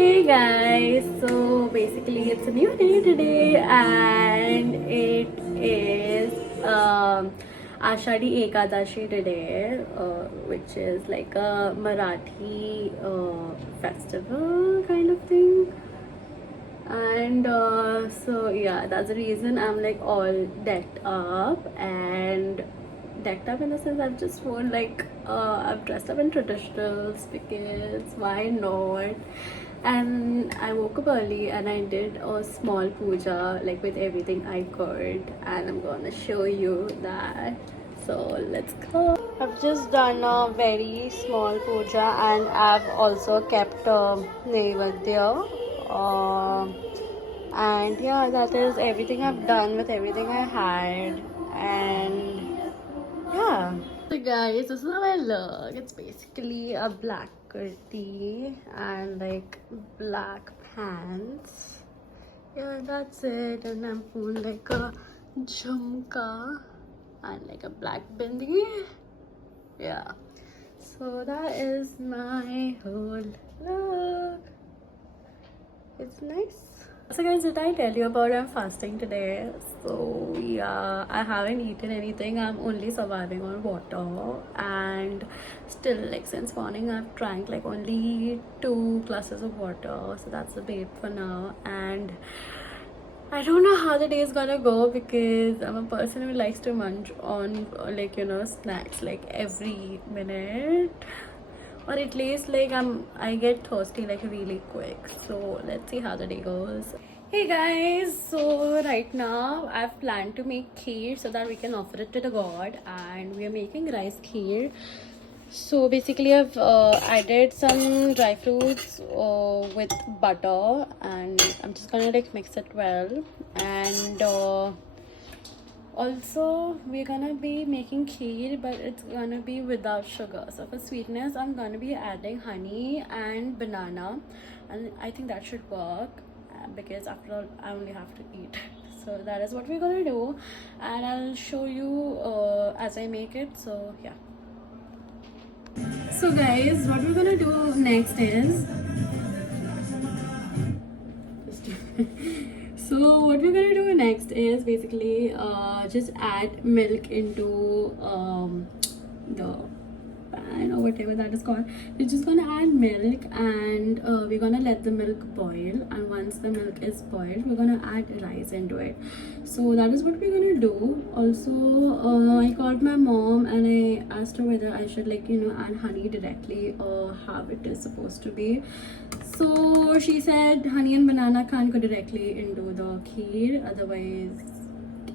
Hey guys, so basically it's a new day today and it is Ashadi Ekadashi today, which is like a Marathi festival kind of thing. And so yeah, that's the reason I'm like all decked up and decked up in the sense I've just worn like I've dressed up in traditionals because why not? And I woke up early and I did a small puja like with everything I could, and I'm gonna show you that. So let's go. I've just done a very small puja and I've also kept Naivedya. And yeah, that is everything I've done with everything I had. And yeah. So guys, this is how I look. It's basically a black kurti and like black pants. Yeah, that's it. And I'm wearing like a jhumka and like a black bindi. Yeah, so that is my whole look. It's nice. So guys, did I tell you about I'm fasting today? So yeah, I haven't eaten anything. I'm only surviving on water, and still like since morning I've drank like only 2 glasses of water. So that's the bait for now. And I don't know how the day is gonna go because I'm a person who likes to munch on like snacks like every minute, or at least like I get thirsty like really quick. So let's see how the day goes. Hey guys, so right now I've planned to make kheer so that we can offer it to the god, and we are making rice kheer. So basically I've added some dry fruits with butter, and I'm just gonna like mix it well. And also we're gonna be making kheer, but it's gonna be without sugar. So for sweetness I'm gonna be adding honey and banana, and I think that should work because after all I only have to eat. So that is what we're gonna do, and I'll show you as I make it. So yeah. So guys, what we're gonna do next is so what we're gonna do next is basically just add milk into the pan or whatever that is called. We're just gonna add milk, and we're gonna let the milk boil, and once the milk is boiled we're gonna add rice into it. So that is what we're gonna do. Also I called my mom and I asked her whether I should like add honey directly or how it is supposed to be. So she said honey and banana can't go directly into the kheer, otherwise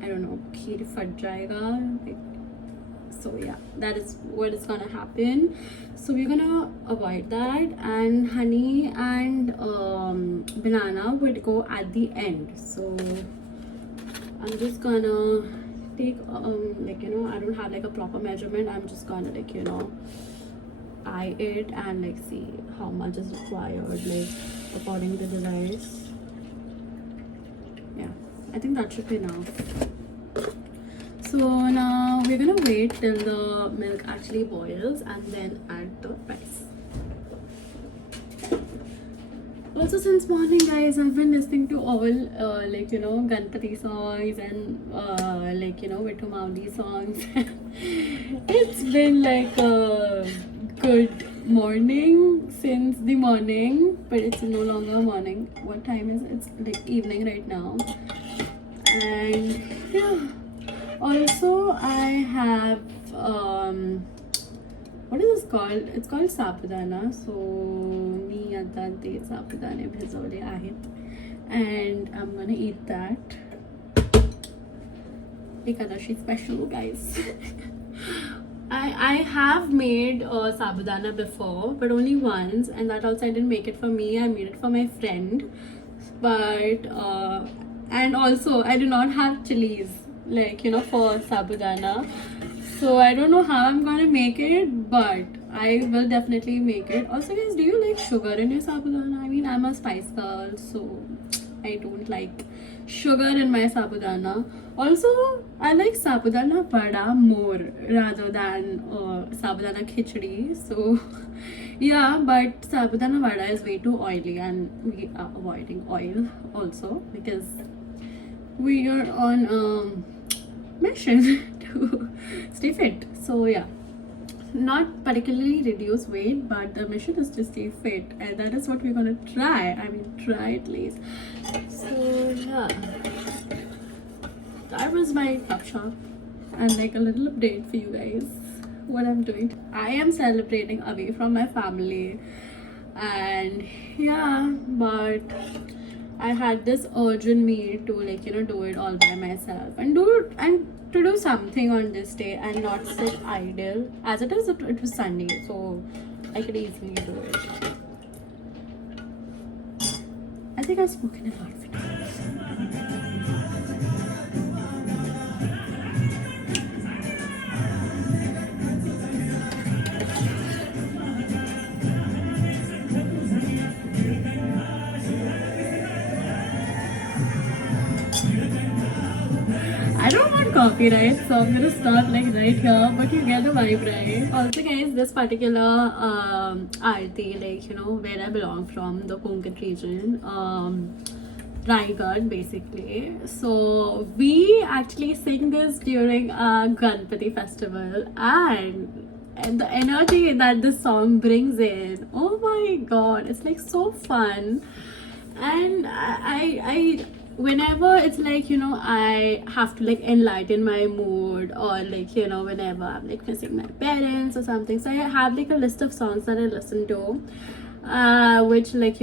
I don't know, kheer fat jayega. So yeah, that is what is gonna happen. So we're gonna avoid that, and honey and banana would go at the end. So I'm just gonna take like I don't have like a proper measurement. I'm just gonna like eye it and like see how much is required like according to the rice. Yeah, I think that should be enough. So now we're gonna wait till the milk actually boils and then add the rice. Also since morning guys, I've been listening to all like Ganpati songs and like Vittu Mauli songs. It's been like a good morning since the morning, but it's no longer morning. What time is it? It's like evening right now. And yeah, also I have what is this called? It's called sabudana. So me आता ते साबुदाणे भिजवले आहेत, and I'm gonna eat that. Ekadashi special guys. I have made sabudana before, but only once, and that also I didn't make it for me. I made it for my friend, but and also I do not have chilies like for sabudana. So I don't know how I'm gonna make it, but I will definitely make it. Also guys, do you like sugar in your sabudana? I mean, I'm a spice girl, so I don't like sugar in my sabudana. Also, I like sabudana vada more rather than sabudana khichdi. So Yeah, but sabudana vada is way too oily, and we are avoiding oil also because we are on mission to stay fit. So yeah, not particularly reduce weight, but the mission is to stay fit, and that is what we're gonna try. I mean, try at least. So yeah, that was my top shop, and like a little update for you guys what I'm doing. I am celebrating away from my family, and yeah, but I had this urge in me to like do it all by myself and to do something on this day and not sit idle. As it is, it was Sunday, so I could easily do it. I think I've spoken a lot of it. I don't want copyright, so I'm gonna start like right here, but you get the vibe, right? Also, guys, this particular aarti, like where I belong from, the Konkan region, Raigad, basically. So we actually sing this during a Ganpati festival, and the energy that this song brings in, oh my god, it's like so fun. And I whenever it's like I have to like enlighten my mood, or like whenever I'm like missing my parents or something, so I have like a list of songs that I listen to, which like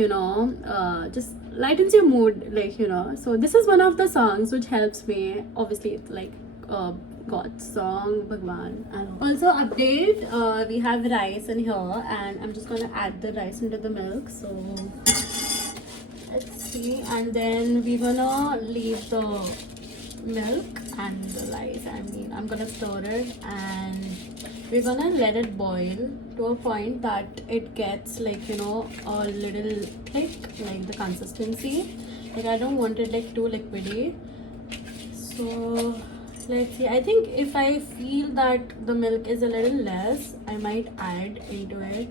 just lightens your mood, like so this is one of the songs which helps me. Obviously it's like God's song, Bhagwan. And also update, we have rice in here, and I'm just gonna add the rice into the milk. So let's see, and then we're gonna leave the milk and the rice. I mean, I'm gonna stir it, and we're gonna let it boil to a point that it gets like a little thick, like the consistency. Like I don't want it like too liquidy. So let's see. I think if I feel that the milk is a little less, I might add into it.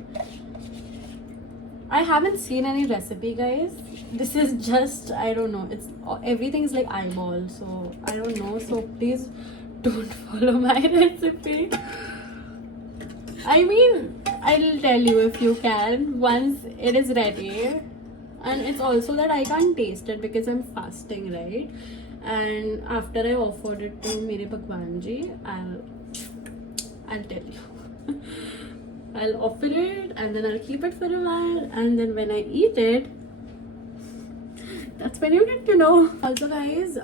I haven't seen any recipe, guys. This is just, I don't know, it's everything's like eyeball, so I don't know, so please don't follow my recipe. I mean, I'll tell you if you can once it is ready. And it's also that I can't taste it because I'm fasting, right? And after I offered it to Mere Bhagwanji, I'll tell you. I'll offer it, and then I'll keep it for a while, and then when I eat it, that's when you get to know. Also, guys,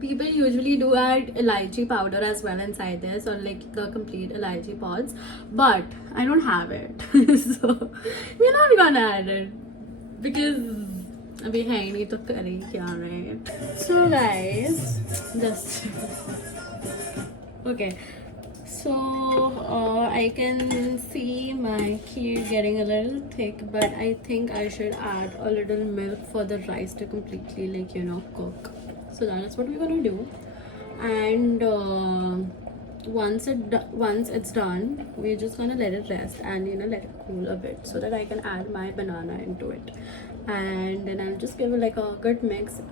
people usually do add elaichi powder as well inside this, or like the complete elaichi pods, but I don't have it. So we're not gonna add it because abhi hai nahi to kare kya, right? So guys, just okay. So I can see my kheer getting a little thick, but I think I should add a little milk for the rice to completely like cook. So that is what we're gonna do. And once it's done, we're just gonna let it rest and let it cool a bit so that I can add my banana into it, and then I'll just give it like a good mix.